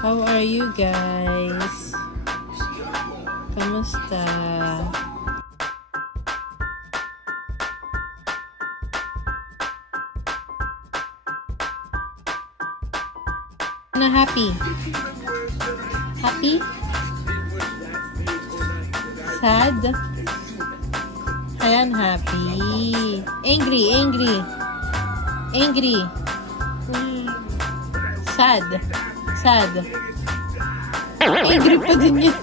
How are you guys? Kamusta? Na happy? Happy? Sad? Ayan, happy. Angry, angry. Angry. Sad. Sad. Angry pa din yun.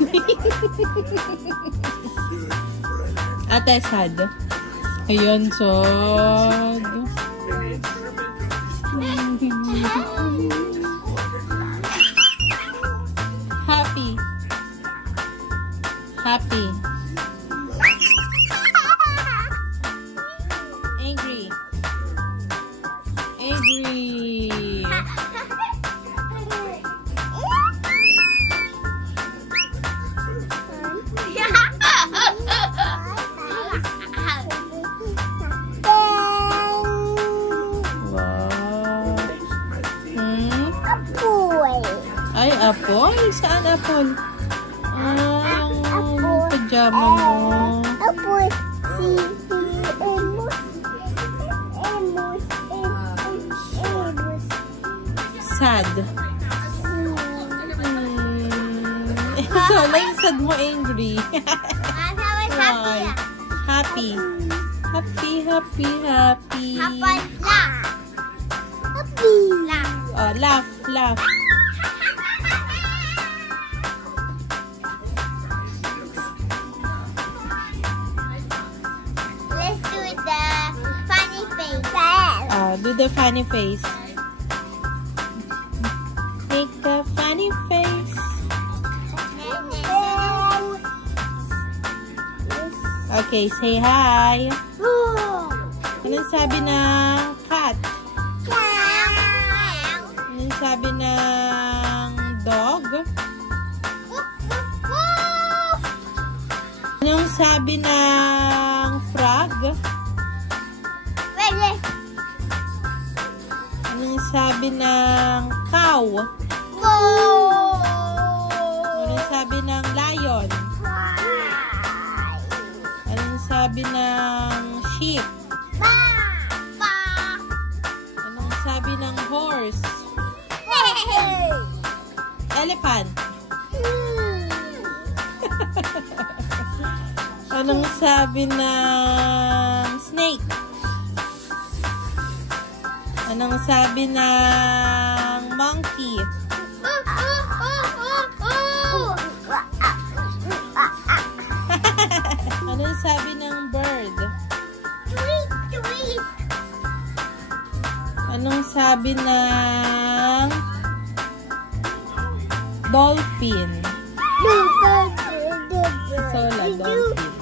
Ate, sad. Ayan, sad. Happy. Happy. Angry. Angry. Ay, apple? Saan apple? Yung pajama mo. Apple. Sad. So, like sad mo, angry. Why? Happy. Happy, happy, happy. Oh, laugh, laugh. Do the funny face. Make a funny face. Okay, say hi. Anong sabi ng cat? Anong sabi ng dog? Anong sabi ng frog? Anong sabi ng cow? Anong sabi ng lion? Anong sabi ng sheep? Anong sabi ng horse? Elephant? Anong sabi ng snake? Anong sabi ng monkey? Anong sabi ng bird? Anong sabi ng dolphin? Sola, dolphin.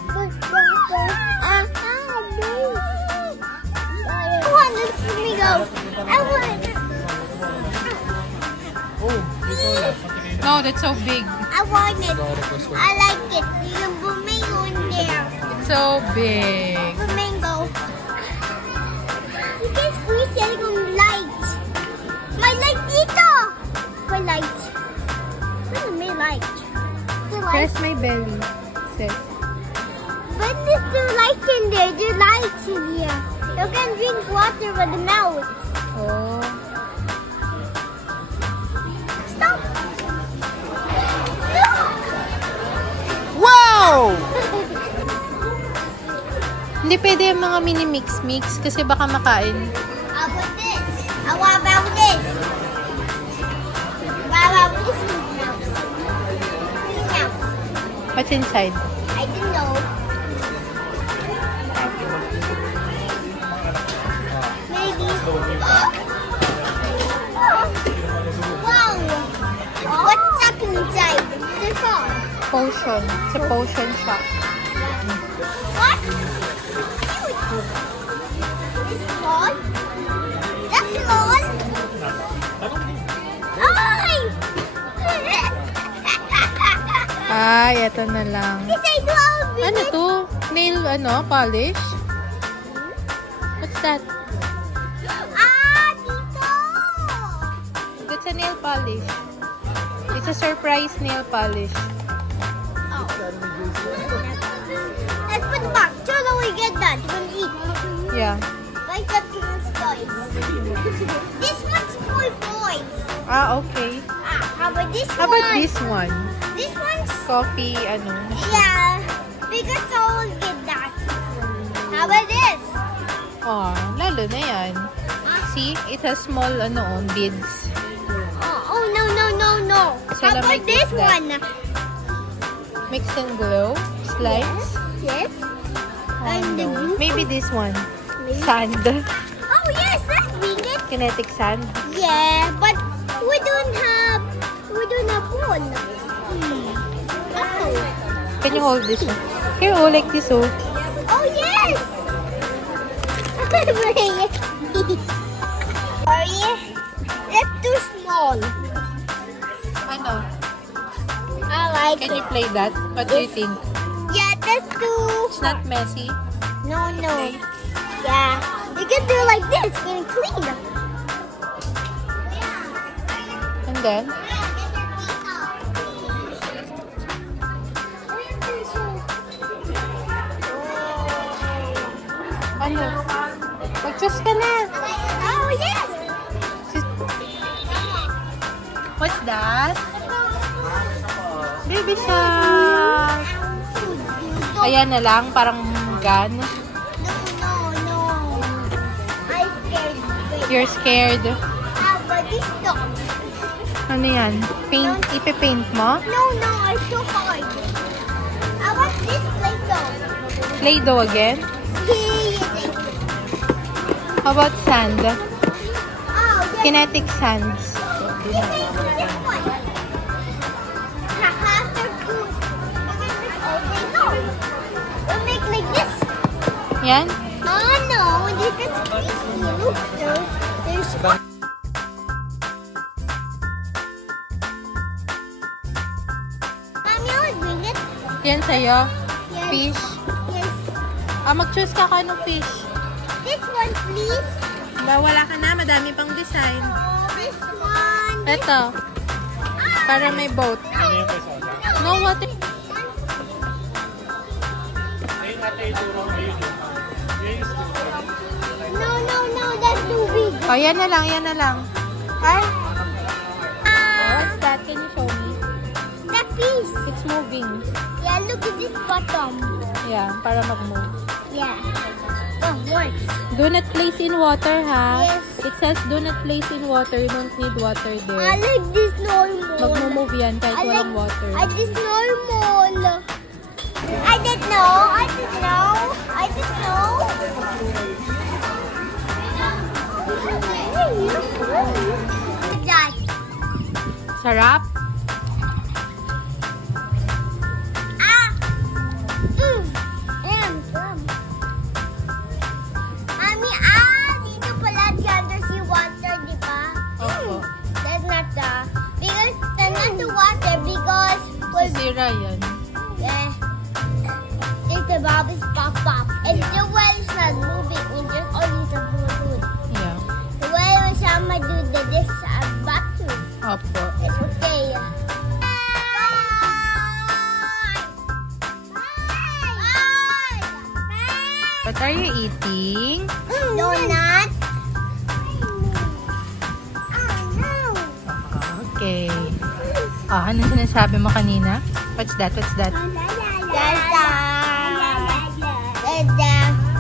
No, that's so big. I want it. I like it. There's a flamingo in there. It's so big. Flamingo. You can squeeze it on light. My light dito. My light. Where's my light? The light. Press my belly, sis. But there's two lights in there. There's lights in here. You can drink water with the mouth. Oh. Stop. Wow! Hindi pwede yung mga mini mix kasi baka makain. How about this? How about this? How about this now? What's inside? I don't know. Maybe. Wow! What's up inside? This one. Potion. It's a potion shop. What? This one? That's one? Ay! Ay, ito na lang. Ano to? Nail, polish? What's that? Ah, dito! It's a nail polish. It's a surprise nail polish. Oh. Let's put it back. So that we get that. We can eat. Yeah. Like that little toys. This one's for boys. Ah, okay. How about this How one? about this one? This one's... Coffee, ano? Yeah. Because I will get that. How about this? Oh, lalo na yan. See? It has small, beads. Oh, no. So, How about make this that. one? Mix and glow. Slides. Yes. Oh, And the no. blue Maybe this one. Maybe. Sand. Oh, yes. Let's bring it. Kinetic sand. Yeah, but we don't have one. Oh. Can you hold this one? Here, oh, like this, oh. Oh, yes. Sorry. That's too small. Ano? I like Can it. you play that? What do you think? Yeah, that's too... It's not messy. No. Yeah. You can do like this and clean. And then? Ano? Mag-choose ka na. Oh, yes. What's that? Baby shark. Ayan na lang, parang gun. No. I'm scared. You're scared. How about this dog? Ano yan? Paint? Ipe-paint mo? No, it's too hard. I want this Play-Doh. Play-Doh again? How about sand? Oh, yes. Kinetic sands. You can do this one. Haha, so cool. We'll make like this. Yan? Oh, no. This is crazy. Look, there's... Mommy, I'll bring it. Yan sa'yo? Yes. Fish? Yes. Mag-choose ka kung anong fish. This one, please. Wala ka na, madami pang design. This one. Eto. Para may boat. No water. No, that's too big. Oh, yan na lang. Ay. What's that? Can you show me? The fish. It's moving. Yeah, look at this bottom. Yeah, para mag-move. Yeah. Oh, what? Do not place in water, ha? Yes. It says do not place in water. You don't need water I there. like this normal. Mag-move yan kahit walang water. I this normal. I didn't know. That. Sarap? Mami, dito pala the undersea water, di ba? Opo. That's not because that's not the water because Sisira yan. if the bubbles pop up and the well is not moving, it just only the balloon. Yeah. The well will sama do this bathroom. Opo. It's okay. What are you eating? Donut. Okay. Anong sinasabi mo kanina? What's that? That's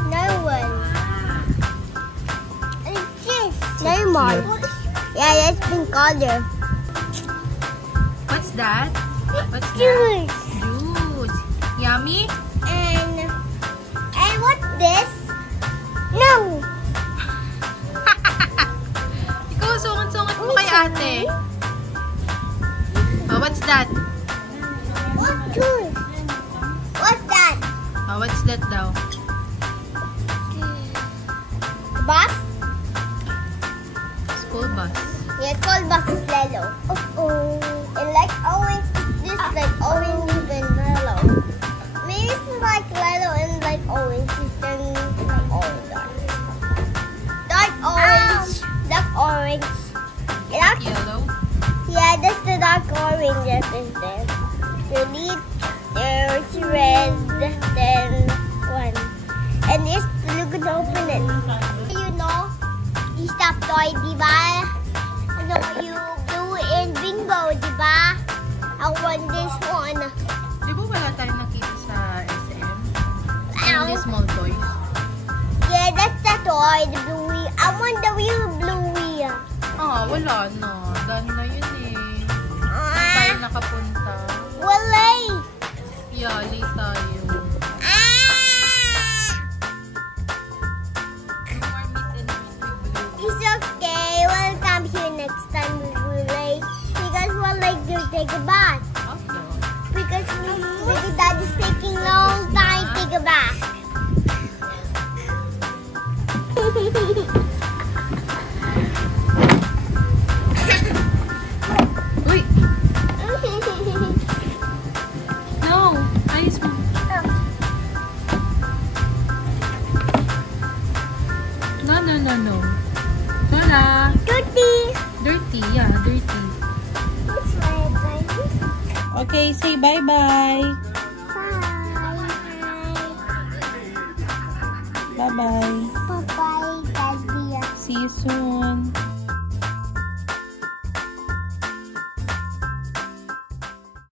another one. It's this. Lemon. Yeah, that's pink color. What's that? What's that? Juice. Juice. Yummy? And what's this? No. Ikaw, sungat-sungat mo kay ate. Oh, what's that? What juice? What's that? Oh, what's that daw? Bus? School bus. Yeah, it's called bus is yellow. Oh. And like orange, this like orange and yellow. Maybe it's like yellow and like orange. It's turning like orange. Dark orange. Dark orange. Yellow? Yeah, that's the dark orange that is there. Delete, there's red, then one. And it's, you can open it. You know, you stop toy, diba? Ano, you do in bingo, diba? I want this one. Di ba wala tayong nakita sa SM? Yung the small toys? Yeah, that's the toy, the bluey. I want the real bluey. Ah, wala na. Done na yun eh. Tayo nakapunta. Wala. Yali tayo. No more meet and greet with Blue. It's okay. We'll come here next time with Blue. Because we'll like to take a bath. Okay. Because Dad is taking long time to take a bath. Uy! No! Ayos mo. No. Lola! Dirty. Dirty, yeah, dirty. Okay, say bye-bye. Bye. Bye-bye. Bye-bye, Daddy. See you soon.